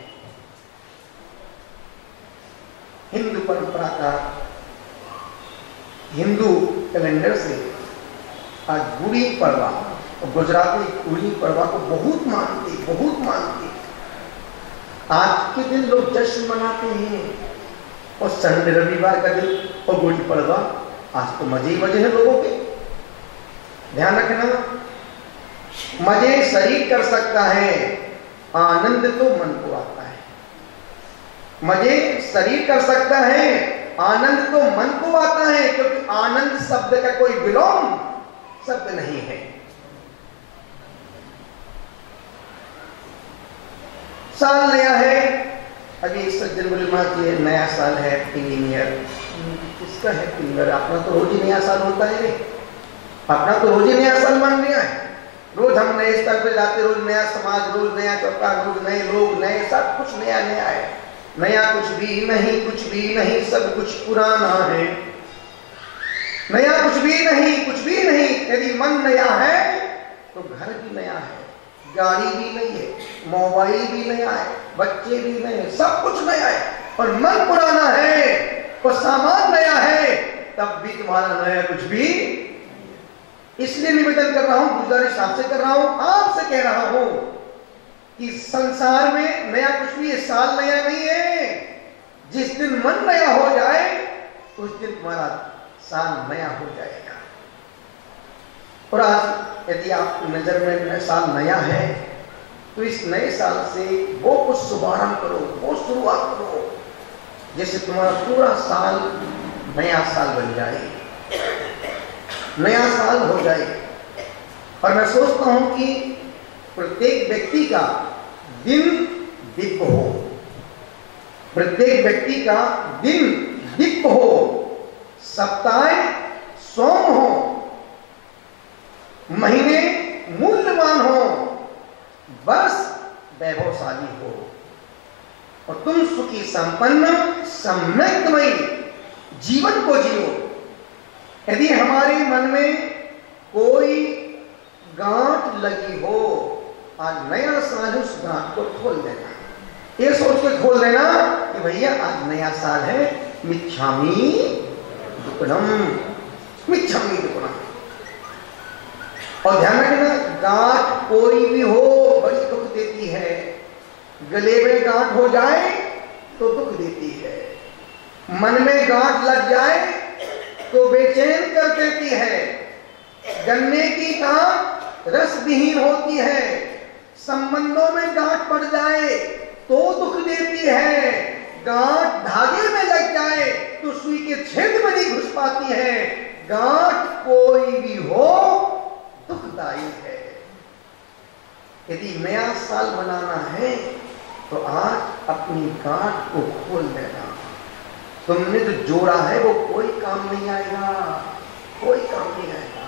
हिंदू परंपरा का, हिंदू कैलेंडर से आज गुड़ी पड़वा, और गुजराती गुड़ी पड़वा को बहुत मानते। आज के दिन लोग जश्न मनाते हैं, और संडे रविवार का दिन और गुड़ी पड़वा, आज तो मजे ही मजे हैं लोगों के। ध्यान रखना, मजे शरीर कर सकता है, आनंद तो मन को आता है। मजे शरीर कर सकता है, आनंद तो मन को आता है, क्योंकि आनंद शब्द का कोई विलोम शब्द नहीं है। साल नया है, अभी एक सज्जन बोले माँ जी नया साल है, हैप्पी न्यू ईयर। किसका हैप्पी न्यू ईयर? अपना तो रोज ही नया साल होता है रे, अपना तो रोज ही नया साल मान लिया है। रोज हम नए स्तर पे जाते, रोज नया समाज, रोज नया चौका, रोज नए लोग, नए सब कुछ नया नया है। नया कुछ भी नहीं, कुछ भी नहीं, सब कुछ पुराना है। नया कुछ भी नहीं, कुछ भी नहीं। यदि मन नया है तो घर भी नया है, गाड़ी भी नई है, मोबाइल भी नया है, बच्चे भी नए, सब कुछ नया है। और मन पुराना है और सामान नया है, तब भी तुम्हारा नया कुछ भी। इसलिए निवेदन कर रहा हूं, गुजारिश आपसे कर रहा हूं, आपसे कह रहा हूं कि संसार में नया कुछ भी है, साल नया नहीं है। जिस दिन मन नया हो जाए उस दिन तुम्हारा साल नया हो जाएगा। और आज यदि आपकी नजर में साल नया है तो इस नए साल से वो कुछ शुभारंभ करो, वो शुरुआत करो, जैसे तुम्हारा पूरा साल नया साल बन जाए, नया साल हो जाए। और मैं सोचता हूं कि प्रत्येक व्यक्ति का दिन दिव्य हो, प्रत्येक व्यक्ति का दिन दिव्य हो, सप्ताह सोम हो, महीने मूल्यवान हो, वर्ष वैभवशाली हो, और तुम सुखी संपन्न सम्यक्तमयी जीवन को जियो। यदि हमारे मन में कोई गांठ लगी हो, आज नया साल है, उस गांठ को खोल देना। ये सोच के खोल देना कि भैया आज नया साल है, मिच्छामि दुक्कडम, मिच्छामि दुक्कडम। और ध्यान रखना, गांठ कोई भी हो बड़ी दुख देती है। गले में गांठ हो जाए तो दुख देती है, मन में गांठ लग जाए तो बेचैन कर देती है। गन्ने की गांठ रस विहीन होती है, संबंधों में गांठ पड़ जाए तो दुख देती है, गांठ धागे में लग जाए तो सुई के छेद में नहीं घुस पाती है। गांठ कोई भी हो दुखदायी है। यदि नया साल मनाना है तो आज अपनी गांठ को खोल देना। तुमने जो जोड़ा है वो कोई काम नहीं आएगा, कोई काम नहीं आएगा।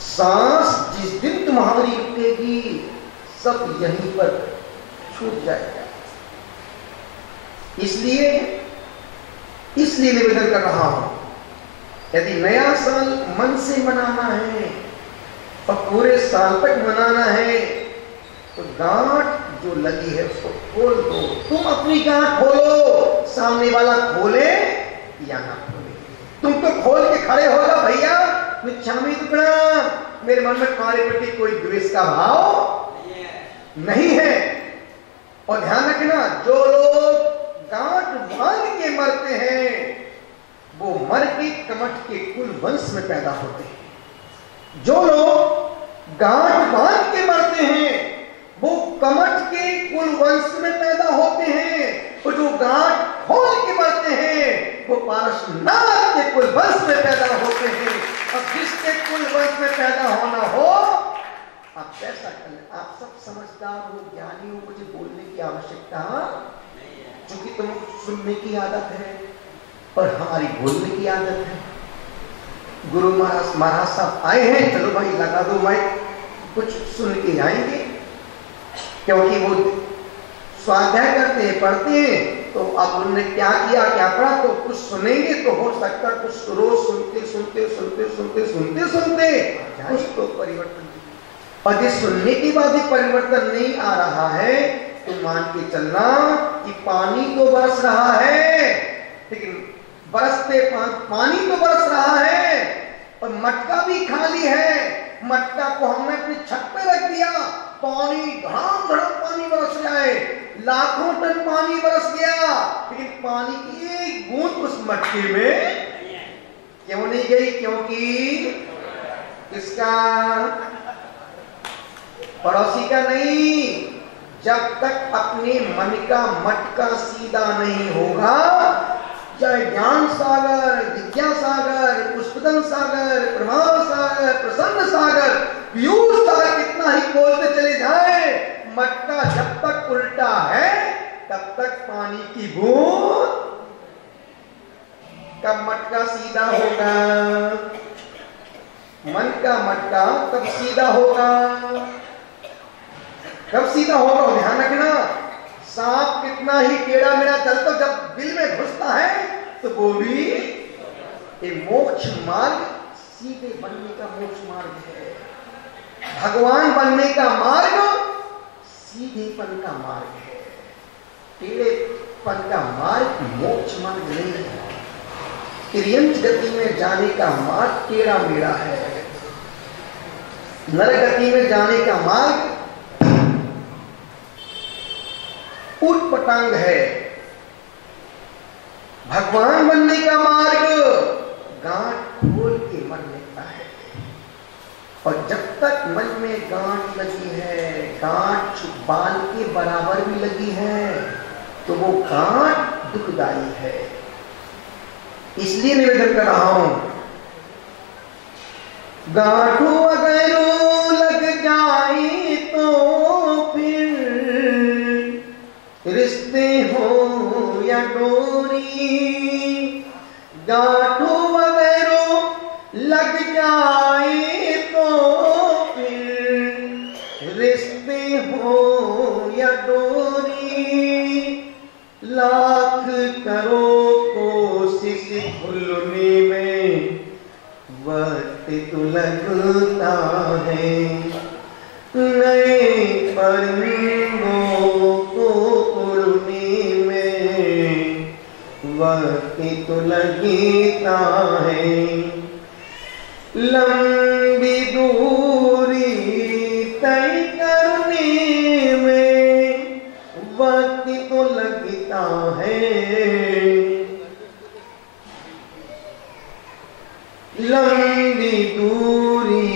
सांस जिस दिन तुम्हारी रुकेगी सब यहीं पर छूट जाएगा। इसलिए निवेदन कर रहा हूं, यदि नया साल मन से मनाना है और पूरे साल तक मनाना है तो गांठ जो लगी है उसको खोल दो। तुम अपनी गांठ खोलो, सामने वाला खोले या ना खोले, तुम तो खोल के खड़े हो जाओ, भैया मिच्छामि दुक्कडम, मेरे मन में तुम्हारे प्रति कोई द्वेष का भाव नहीं है। और ध्यान रखना, जो लोग गांठ बांध के मरते हैं वो मर के कमठ के कुल वंश में पैदा होते हैं। जो लोग गांठ बांध के मरते हैं वो कमठ के कुल वंश में पैदा होते हैं, और जो गांठ खोल के मरते हैं वो पारसनाथ के कुल वंश में पैदा होते हैं। और जिसके कुल वंश में पैदा होना हो, आप कैसा करें? आप सब समझदार हो, ज्ञानी हो, मुझे बोलने की आवश्यकता, क्योंकि तुम सुनने की आदत है और हमारी बोलने की आदत है। गुरु महाराज साहब आए हैं, चलो भाई लगा दो माइक, कुछ सुन के जाएंगे, क्योंकि वो स्वाध्याय करते हैं, पढ़ते हैं, तो अब उन्होंने क्या किया क्या पढ़ा तो कुछ सुनेंगे तो हो सकता है कुछ रोज सुनते सुनते सुनते सुनते सुनते सुनते कुछ तो परिवर्तन। और जिस सुनने के बाद भी परिवर्तन नहीं आ रहा है तो मान के चलना कि पानी तो बरस रहा है, लेकिन बरसते पानी तो बरस रहा है और मटका भी खाली है। मटका को हमने अपनी छत पे रख दिया, पानी धड़ाम धड़ाम पानी बरस रहा है, लाखों टन पानी बरस गया, लेकिन पानी की एक बूंद उस मटके में क्यों नहीं गई? क्योंकि किसका? पड़ोसी का नहीं, जब तक अपने मन का मटका सीधा नहीं होगा, चाहे ज्ञान सागर, विद्या सागर, पुष्पदन सागर, प्रभाव सागर, प्रसन्न सागर, पीयूष सागर कितना ही खोलते चले जाए, मटका जब तक उल्टा है तब तक पानी की बूंद। कब मटका सीधा होगा? मन का मटका कब सीधा होगा? कब सीधा होगा? ध्यान रखना, सांप कितना ही टेढ़ा मेढ़ा चलता, जब दिल में घुसता है तो वो भी एक मोक्ष मार्ग, सीधे बनने का मोक्ष मार्ग है। भगवान बनने का मार्ग सीधेपन का मार्ग है, टेढ़ेपन का मार्ग मोक्ष मार्ग नहीं है। तिर्यंच गति में जाने का मार्ग टेढ़ा मेढ़ा है, नर गति में जाने का मार्ग उटपटांग है। भगवान बनने का मार्ग गांठ खोल के मन लेता है, और जब तक मन में गांठ लगी है, गांठ बाल के बराबर भी लगी है, तो वो गांठ दुखदाई है। इसलिए निवेदन कर रहा हूं, गांठों अगर लग जाए तो फिर रिश्ते हो या डोरी, गांठों अगर लग जाए तो फिर रिश्ते हो या डोरी, लाख करो कोशिश भूलने में वक्त तो लगता है, नए परिंदों को उड़ने में वक्त तो लगता है, लंबी दूरी तय करने में वक्त तो लगता है, लंबी दूरी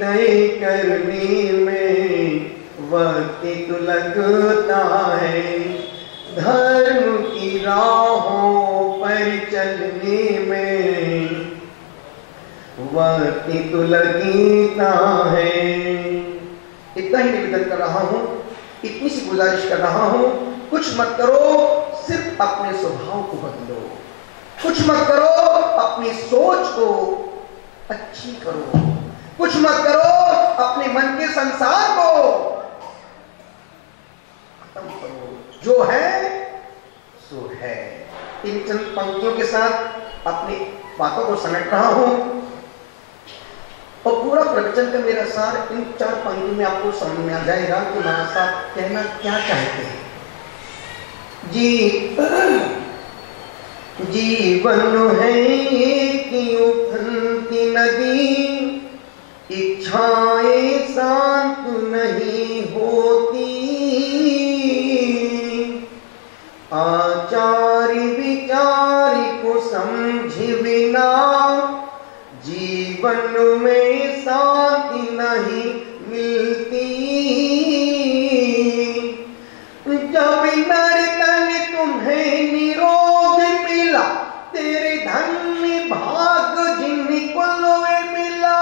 तय करने में वक्त तो लगता है, धर्म की राहों पर चलने में वक्त तो लगता है। इतना ही निवेदन कर रहा हूं, इतनी सी गुजारिश कर रहा हूं, कुछ मत करो, सिर्फ अपने स्वभाव को बदलो, कुछ मत करो, अपनी सोच को अच्छी करो, कुछ मत करो, अपने मन के संसार को खत्म करो, जो है सो है। इन चंद पंक्तियों के साथ अपनी बातों को समेट रहा हूं, और पूरा प्रवचन का मेरा सार इन 4 पंक्तियों में आपको समझ में आ जाएगा कि महाराज साहब कहना क्या चाहते हैं। जीवन है एक उफनती नदी, इच्छाएं शांत नहीं होती, आचार विचार को समझे बिना जीवन में शांति नहीं मिलती, जब नर्तन तुम्हें निरोध मिला, तेरे धन्य भाग जिनको मिला,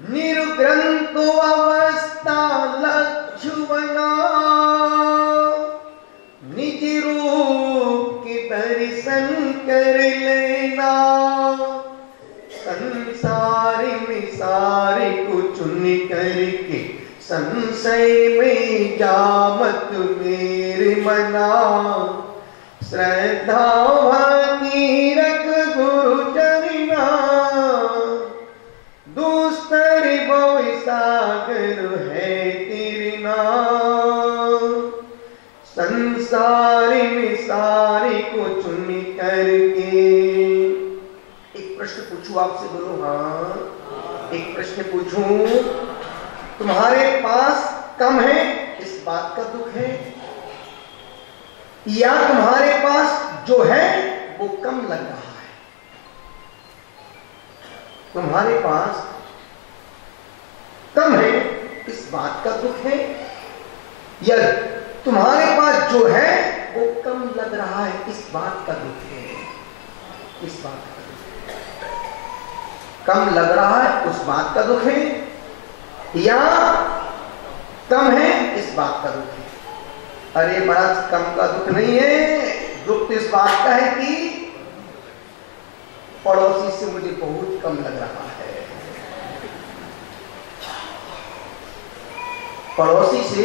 निर्ग्रंथ अवस्था लक्ष्य बना, निज रूप के दर्शन कर लेना, संसार में सारे को चुन करके संशय में जा मत मेरे मना, श्रद्धा भक्ति रख गुरु चरना, दूसर भव सागर है तेरे नाम, संसार में सारे को चुन करके। एक प्रश्न पूछूं आपसे, बोलो हाँ। एक प्रश्न पूछूं, तुम्हारे पास कम है इस बात का दुख है, या तुम्हारे पास जो है वो कम लग रहा है? तुम्हारे पास कम है इस बात का दुख है, या तुम्हारे पास जो है वो कम लग रहा है, इस बात का दुख है। इस बात का दुख है, कम लग रहा है उस बात का दुख है, या कम है इस बात का दुख है। अरे महाराज, कम का दुख नहीं है, दुख तो इस बात का है कि पड़ोसी से मुझे बहुत कम लग रहा है, पड़ोसी से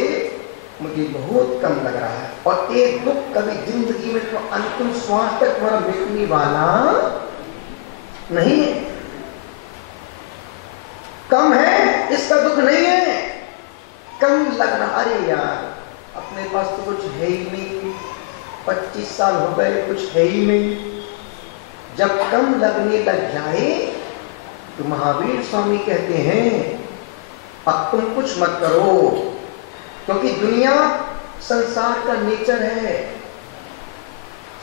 मुझे बहुत कम लग रहा है। और एक दुख कभी जिंदगी में तो अंतिम श्वास तक तुम्हारा मिटने वाला नहीं है। कम है इसका दुख नहीं है, कम लग रहा, अरे यार अपने पास तो कुछ है ही नहीं, 25 साल हो गए कुछ है ही नहीं। जब कम लगने लग जाए तो महावीर स्वामी कहते हैं अब तुम कुछ मत करो, क्योंकि दुनिया संसार का नेचर है।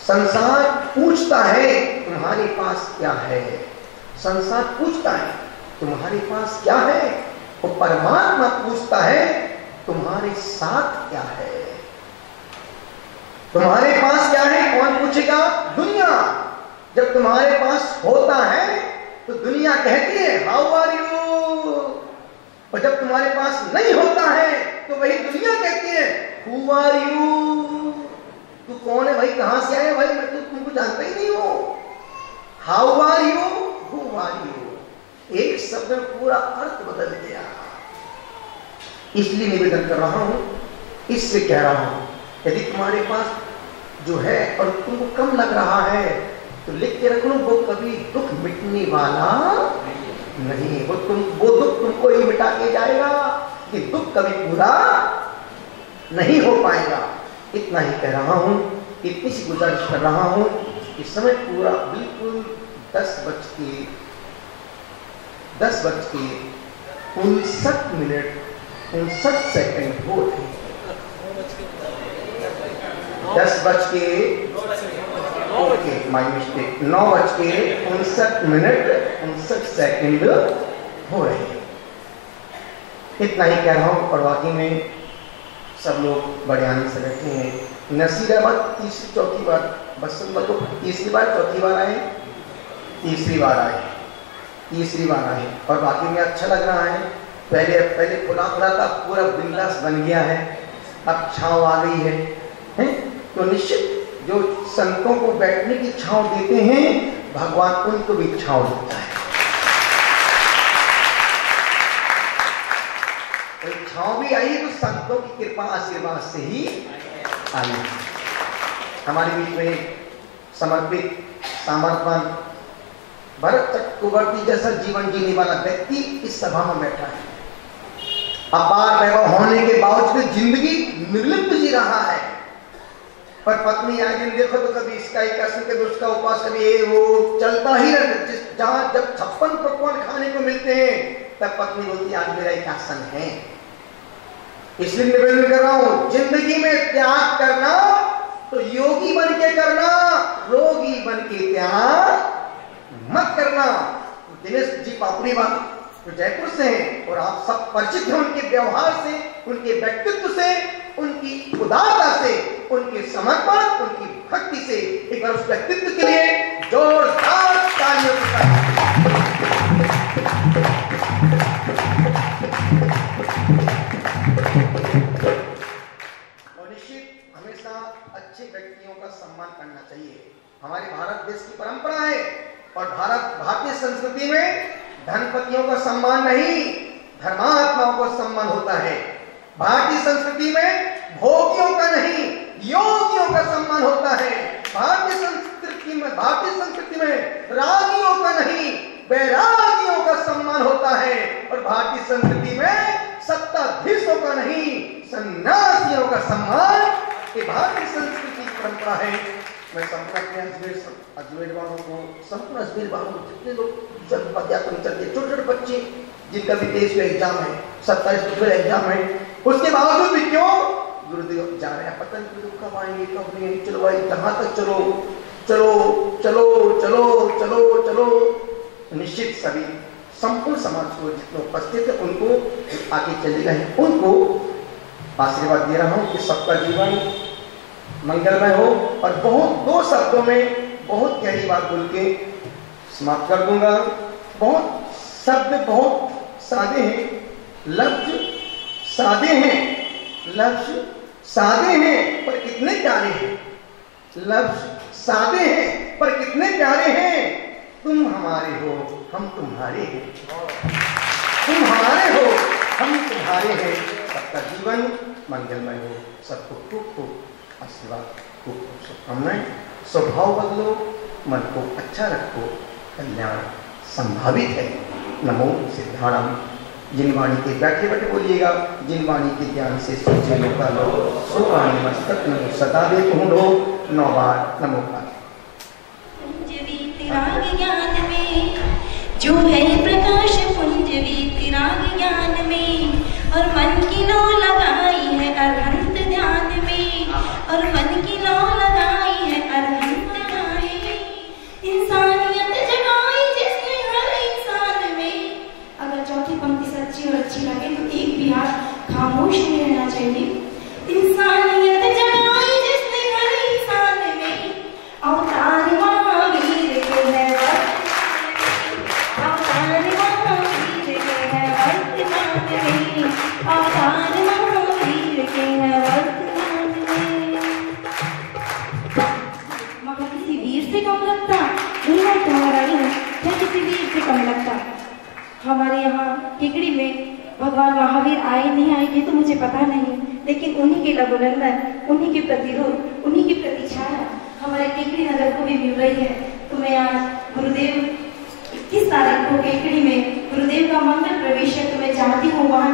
संसार पूछता है तुम्हारे पास क्या है, संसार पूछता है तुम्हारे पास क्या है, और परमात्मा पूछता है तुम्हारे साथ क्या है। तुम्हारे पास क्या है कौन पूछेगा? दुनिया। जब तुम्हारे पास होता है तो दुनिया कहती है हाउ आर यू, और जब तुम्हारे पास नहीं होता है तो वही दुनिया कहती है हु आर यू। तू कौन है भाई, कहां से आया भाई, मैं तो तुमको जानता ही नहीं हूं। How are you, who are you, एक शब्द में पूरा अर्थ बदल गया। इसलिए निवेदन कर रहा हूं, इससे कह रहा हूं, यदि तुम्हारे पास जो है और तुमको कम लग रहा है तो लिख के रख लो, वो कभी दुख मिटने वाला नहीं। वो दुख तुमको ही मिटा के जाएगा, कि दुख कभी पूरा नहीं हो पाएगा। इतना ही कह रहा हूं, इतनी सी गुजारिश कर रहा हूं। इस समय पूरा बिल्कुल 10:59 हो रहे हैं। 10:00 माय मिस्टेक, 9:59 हो रहे हैं। इतना ही कह रहा हूँ, और वाकई में सब लोग बड़े आनंद से बैठे हैं। नसीराबाद तीसरी चौथी बार, बसंत तो तीसरी बार चौथी बार आए, तीसरी बार आए, और वाकई में अच्छा लग रहा है। पहले खुला था, पूरा बिंदास बन गया है, अब छांव आ गई है? तो निश्चित जो संतों को बैठने की छांव देते हैं, भगवान उनको भी छांव देता है। तो छांव भी आई तो संतों की कृपा आशीर्वाद से ही आई। हमारे बीच में समर्पित सामर्थवान भरत चक्रवर्ती जैसा जीवन जीने वाला व्यक्ति इस सभा में बैठा है। अपार वैभव होने के बावजूद जिंदगी निर्लिप्त जी रहा है, पर पत्नी आए दिन देखो तो कभी इसका एकादशी, कभी उसका उपवास, कभी ये वो चलता ही रहता। जहां जब 56 पकवान खाने को मिलते हैं तब पत्नी बोलती आज मेरा एकादशन है। इसलिए निवेदन कर रहा हूं, जिंदगी में त्याग करना तो योगी बन के करना, रोगी बन के त्याग मत करना। दिनेश जी पापड़ी बात जो जयपुर से हैं और आप सब परिचित हैं उनके व्यवहार से, उनके व्यक्तित्व से, उनकी उदारता से, उनके समर्पण, उनकी भक्ति से एक बार उस व्यक्तित्व के लिए जोरदार तालियों के साथ। और निश्चित हमेशा अच्छे व्यक्तियों का सम्मान करना चाहिए। हमारे भारत देश की परंपरा है, और भारतीय संस्कृति में धनपतियों का सम्मान नहीं, धर्मात्माओं का सम्मान होता है। भारतीय संस्कृति में भोगियों का नहीं, योगियों का सम्मान होता है। भारतीय संस्कृति में रागियों का नहीं, वैरागियों का सम्मान होता है। और भारतीय संस्कृति में सत्ताधीशों का नहीं, सन्यासियों का सम्मान। ये भारतीय संस्कृति की परंपरा है। मैं संपूर्ण अजमेर वालों को, संपूर्ण अजमेर वालों को, जितने लोग जब पदयात्रा चलते, छोटे छोटे बच्चे जिनका भी देश में एग्जाम है, 27 एग्जाम है, उसके बावजूद भी क्यों गुरुदेव जा रहे हैं, पता नहीं गुरुदेव कब आएंगे कब नहीं, चलो भाई जहां तक चलो चलो चलो चलो चलो चलो। निश्चित सभी संपूर्ण समाज को जितने उपस्थित है उनको आगे चलेगा, उनको आशीर्वाद दे रहा हूँ कि सबका जीवन मंगलमय हो। और बहुत 2 शब्दों में बहुत गहरी बात बोल के समाप्त कर दूंगा। बहुत शब्द बहुत सादे हैं, लफ्ज सादे हैं, लफ्ज सादे हैं पर कितने प्यारे हैं, लफ्ज सादे हैं पर कितने प्यारे हैं। तुम हमारे हो हम तुम्हारे हैं, तुम हमारे हो हम तुम्हारे हैं। सबका जीवन मंगलमय हो, सबको खूब खूब आशीर्वाद, खूब खूब शुभकामनाएं। स्वभाव बदलो, मन को अच्छा रखो, कल्याण संभावित है। नमो सिद्धाणम। जिन वाणी के बैठे बैठे बोलिएगा, जिन वाणी के ज्ञान से सोचे लोका लो, सो वाणी मस्तक में सदा दे ढूंढो। 9 बार नमो का राग ज्ञान में जो है प्रकाश पुंज वीतराग ज्ञान में, और मन की लौ लगाई है अरहंत ध्यान में, और मन की लौ लगाई है अरहंत ध्यान में। इंसानियत जगाई जिसने हर इंसान में। अगर चौथी पंक्ति सच्ची और अच्छी लगे तो एक भी हाथ खामोश नहीं रहना चाहिए। इंसानियत जगाई जिसने हर इंसान में, अवतार महावीर के है अवतार महावीर के है वर्तमान में, अवतार महावीर के है वर्तमान में। मगर किसी वीर से कम लगता दुनिया तुम्हारा ही है, किसी वीर से कम लगता। हमारे यहाँ टिकड़ी में भगवान महावीर आए नहीं आए ये तो मुझे पता नहीं, लेकिन उन्हीं के लघुनंदन, उन्हीं के प्रतिरूप, उन्हीं की प्रतिछाया हमारे केकड़ी नगर को भी मिल रही है। तो मैं आज गुरुदेव 21 तारीख को केकड़ी में गुरुदेव का मंगल प्रवेश है, तो मैं चाहती हूँ वहाँ